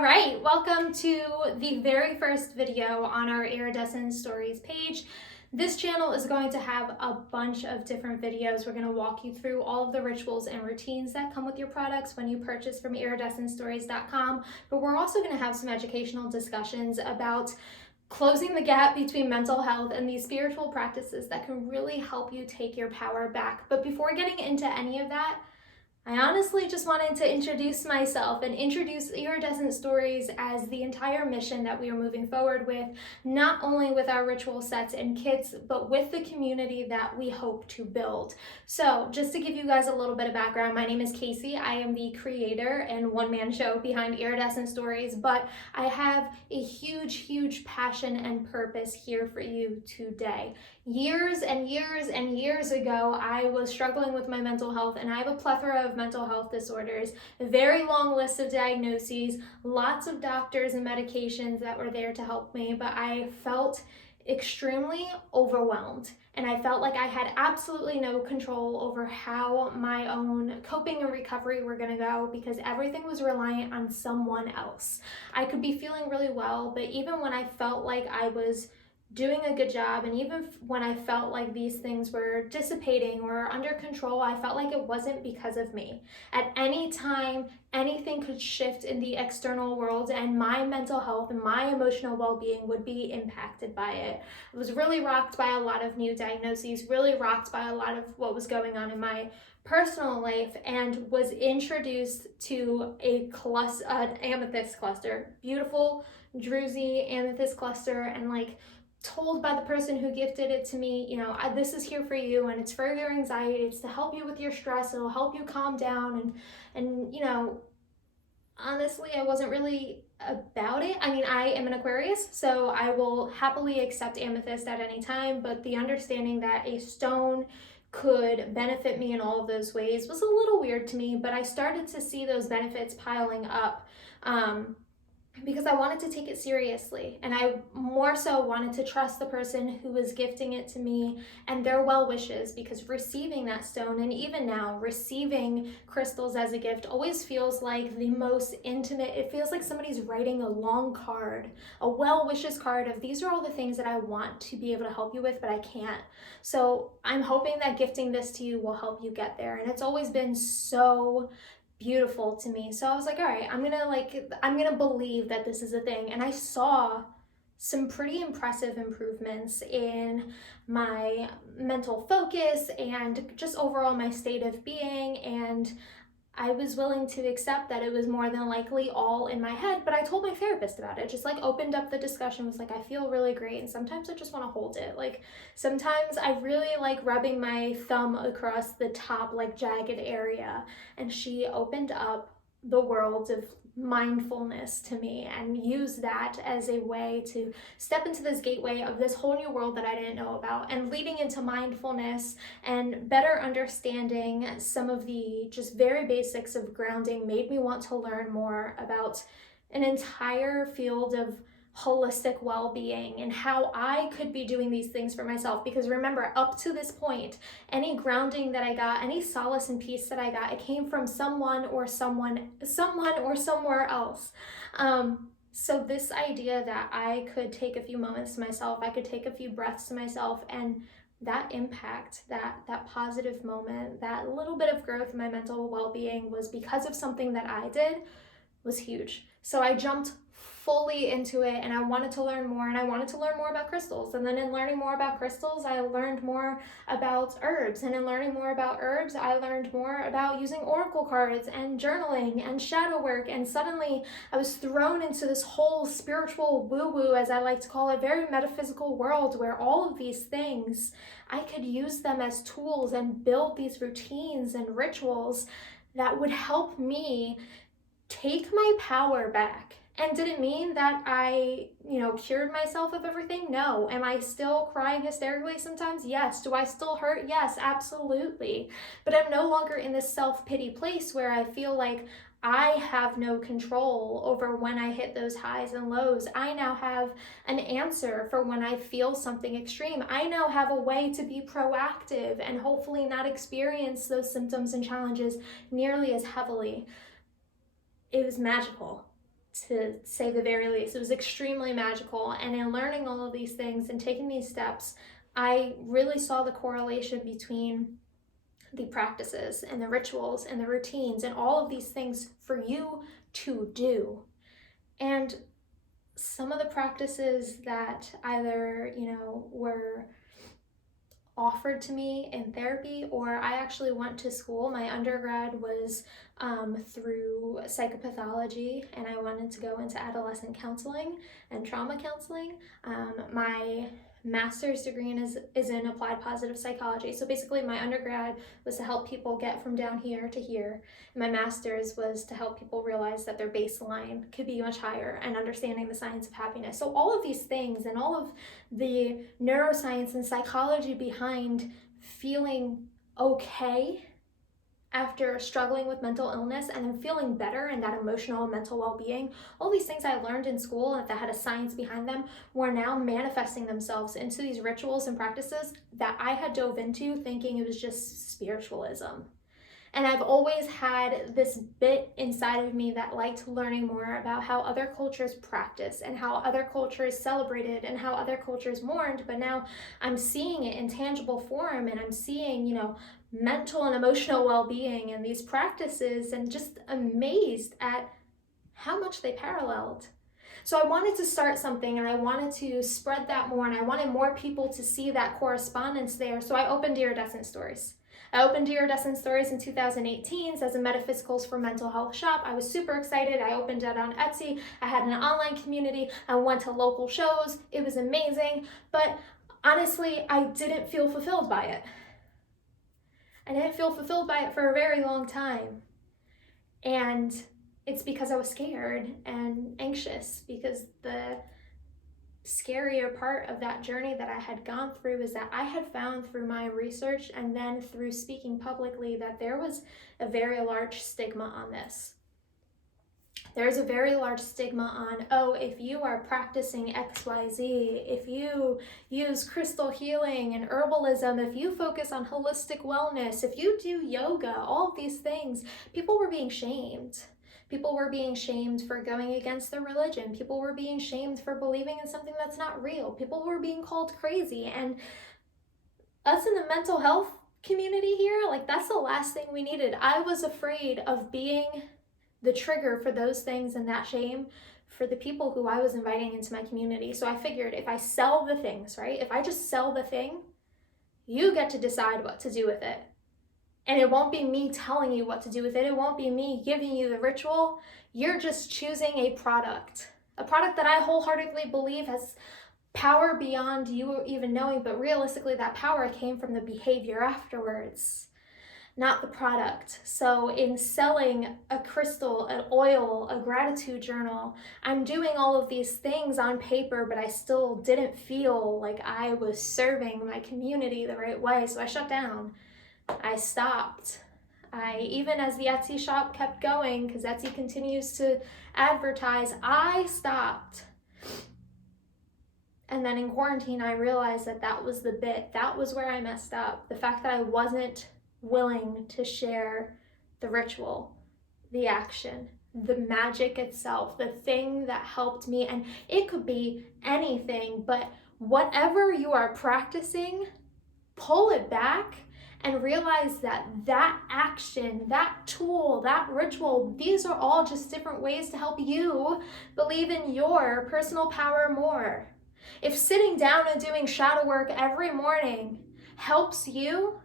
All right, welcome to the very first video on our Iridescent Stories page. This channel is going to have a bunch of different videos. We're going to walk you through all of the rituals and routines that come with your products when you purchase from iridescentstories.com, but we're also going to have some educational discussions about closing the gap between mental health and these spiritual practices that can really help you take your power back. But before getting into any of that, I honestly just wanted to introduce myself and introduce Iridescent Stories as the entire mission that we are moving forward with, not only with our ritual sets and kits, but with the community that we hope to build. So just to give you guys a little bit of background, my name is Kasey. I am the creator and one-man show behind Iridescent Stories, but I have a huge passion and purpose here for you today. Years and years ago, I was struggling with my mental health, and I have a plethora of mental health disorders, a very long list of diagnoses, lots of doctors and medications that were there to help me, but I felt extremely overwhelmed, and I felt like I had absolutely no control over how my own coping and recovery were going to go because everything was reliant on someone else. I could be feeling really well, but even when I felt like I was doing a good job, and even when I felt like these things were dissipating or under control, I felt like it wasn't because of me. At any time, anything could shift in the external world and my mental health and my emotional well-being would be impacted by it. I was really rocked by a lot of new diagnoses, really rocked by a lot of what was going on in my personal life, and was introduced to an amethyst cluster, beautiful druzy amethyst cluster, and like told by the person who gifted it to me, this is here for you, and it's for your anxiety, it's to help you with your stress, it'll help you calm down, and honestly, I wasn't really about it. I mean, I am an Aquarius, so I will happily accept amethyst at any time, but the understanding that a stone could benefit me in all of those ways was a little weird to me, but I started to see those benefits piling up, because I wanted to take it seriously, and I more so wanted to trust the person who was gifting it to me and their well wishes, because receiving that stone, and even now receiving crystals as a gift, always feels like the most intimate. It feels like somebody's writing a long card, a well wishes card of these are all the things that I want to be able to help you with, but I can't. So I'm hoping that gifting this to you will help you get there, and it's always been so beautiful to me. So I was like, all right, I'm gonna believe that this is a thing. And I saw some pretty impressive improvements in my mental focus and just overall my state of being, and I was willing to accept that it was more than likely all in my head. But I told my therapist about it, just like opened up the discussion, was like, I feel really great, and sometimes I just want to hold it. Like sometimes I really like rubbing my thumb across the top like jagged area, and she opened up the world of mindfulness to me and use that as a way to step into this gateway of this whole new world that I didn't know about, and leading into mindfulness and better understanding some of the just very basics of grounding made me want to learn more about an entire field of holistic well-being and how I could be doing these things for myself. Because remember, up to this point, any grounding that I got, any solace and peace that I got, it came from someone or somewhere else. So this idea that I could take a few moments to myself, I could take a few breaths to myself, and that impact, that positive moment, that little bit of growth in my mental well-being was because of something that I did, was huge. So I jumped fully into it, and I wanted to learn more, and I wanted to learn more about crystals. And then in learning more about crystals, I learned more about herbs, and in learning more about herbs, I learned more about using oracle cards and journaling and shadow work. And suddenly I was thrown into this whole spiritual woo-woo, as I like to call it, very metaphysical world where all of these things, I could use them as tools and build these routines and rituals that would help me take my power back. And did it mean that I, cured myself of everything? No. Am I still crying hysterically sometimes? Yes. Do I still hurt? Yes, absolutely. But I'm no longer in this self-pity place where I feel like I have no control over when I hit those highs and lows. I now have an answer for when I feel something extreme. I now have a way to be proactive and hopefully not experience those symptoms and challenges nearly as heavily. It was magical. to say the very least. It was extremely magical. And in learning all of these things and taking these steps, I really saw the correlation between the practices and the rituals and the routines and all of these things for you to do. And some of the practices that either, were offered to me in therapy, or I actually went to school. My undergrad was through psychopathology, and I wanted to go into adolescent counseling and trauma counseling. My master's degree is in applied positive psychology. So basically my undergrad was to help people get from down here to here. And my master's was to help people realize that their baseline could be much higher and understanding the science of happiness. So all of these things and all of the neuroscience and psychology behind feeling okay after struggling with mental illness and then feeling better and that emotional and mental well-being, all these things I learned in school that had a science behind them were now manifesting themselves into these rituals and practices that I had dove into thinking it was just spiritualism. And I've always had this bit inside of me that liked learning more about how other cultures practice and how other cultures celebrated and how other cultures mourned, but now I'm seeing it in tangible form, and I'm seeing, mental and emotional well-being and these practices, and just amazed at how much they paralleled. So I wanted to start something, and I wanted to spread that more, and I wanted more people to see that correspondence there. So I opened Iridescent Stories. I opened Iridescent Stories in 2018 as a Metaphysicals for Mental Health shop. I was super excited. I opened it on Etsy. I had an online community. I went to local shows. It was amazing. But honestly, I didn't feel fulfilled by it. I didn't feel fulfilled by it for a very long time. And it's because I was scared and anxious, because the scarier part of that journey that I had gone through is that I had found through my research and then through speaking publicly that there was a very large stigma on this. There's a very large stigma on, if you are practicing XYZ, if you use crystal healing and herbalism, if you focus on holistic wellness, if you do yoga, all of these things, people were being shamed. People were being shamed for going against their religion. People were being shamed for believing in something that's not real. People were being called crazy. And us in the mental health community here, that's the last thing we needed. I was afraid of being the trigger for those things and that shame for the people who I was inviting into my community. So I figured if I sell the things, right? If I just sell the thing, you get to decide what to do with it. And it won't be me telling you what to do with it. It won't be me giving you the ritual. You're just choosing a product that I wholeheartedly believe has power beyond you even knowing, but realistically that power came from the behavior afterwards, not the product. So in selling a crystal, an oil, a gratitude journal, I'm doing all of these things on paper, but I still didn't feel like I was serving my community the right way. So I shut down. I stopped. Even as the Etsy shop kept going, because Etsy continues to advertise, I stopped. And then in quarantine, I realized that was the bit. That was where I messed up. The fact that I wasn't willing to share the ritual, the action, the magic itself, the thing that helped me. And it could be anything, but whatever you are practicing, pull it back and realize that action, that tool, that ritual, these are all just different ways to help you believe in your personal power more. If sitting down and doing shadow work every morning helps you,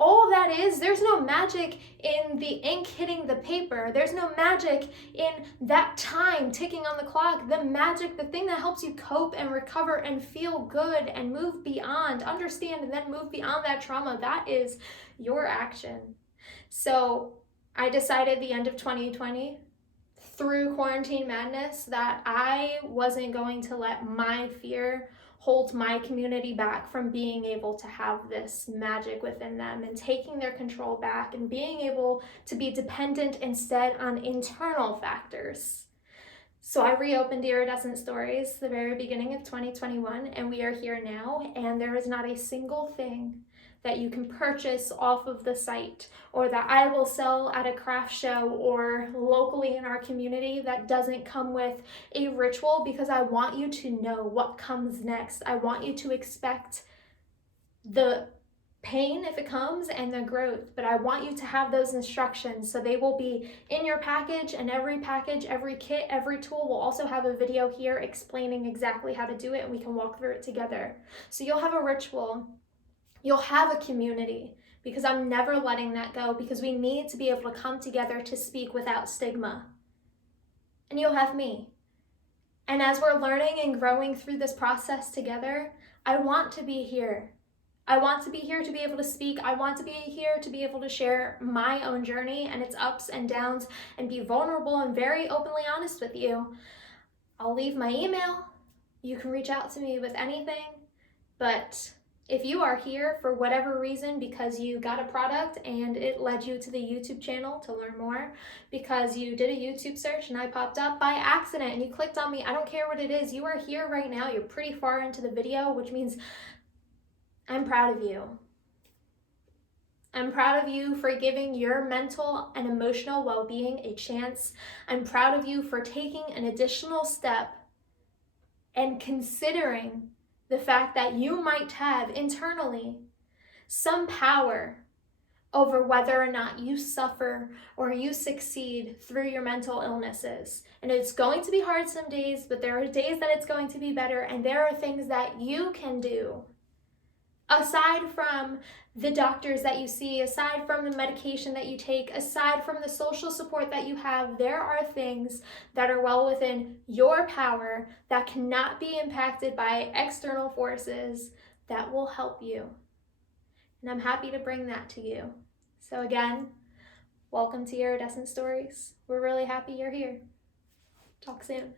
all that is, there's no magic in the ink hitting the paper. There's no magic in that time ticking on the clock. The magic, the thing that helps you cope and recover and feel good and move beyond, understand and then move beyond that trauma, that is your action. So I decided the end of 2020, through quarantine madness, that I wasn't going to let my fear hold my community back from being able to have this magic within them and taking their control back and being able to be dependent instead on internal factors. So I reopened Iridescent Stories the very beginning of 2021, and we are here now, and there is not a single thing that you can purchase off of the site, or that I will sell at a craft show or locally in our community, that doesn't come with a ritual, because I want you to know what comes next. I want you to expect the pain if it comes and the growth, but I want you to have those instructions, so they will be in your package, and every package, every kit, every tool will also have a video here explaining exactly how to do it, and we can walk through it together. So you'll have a ritual, you'll have a community, because I'm never letting that go, because we need to be able to come together to speak without stigma. And you'll have me. And as we're learning and growing through this process together, I want to be here. I want to be here to be able to speak. I want to be here to be able to share my own journey and its ups and downs, and be vulnerable and very openly honest with you. I'll leave my email. You can reach out to me with anything. But if you are here for whatever reason, because you got a product and it led you to the YouTube channel to learn more, because you did a YouTube search and I popped up by accident and you clicked on me, I don't care what it is, you are here right now. You're pretty far into the video, which means I'm proud of you. I'm proud of you for giving your mental and emotional well-being a chance. I'm proud of you for taking an additional step and considering the fact that you might have internally some power over whether or not you suffer or you succeed through your mental illnesses. And it's going to be hard some days, but there are days that it's going to be better, and there are things that you can do. Aside from the doctors that you see, aside from the medication that you take, aside from the social support that you have, there are things that are well within your power that cannot be impacted by external forces that will help you. And I'm happy to bring that to you. So again, welcome to Iridescent Stories. We're really happy you're here. Talk soon.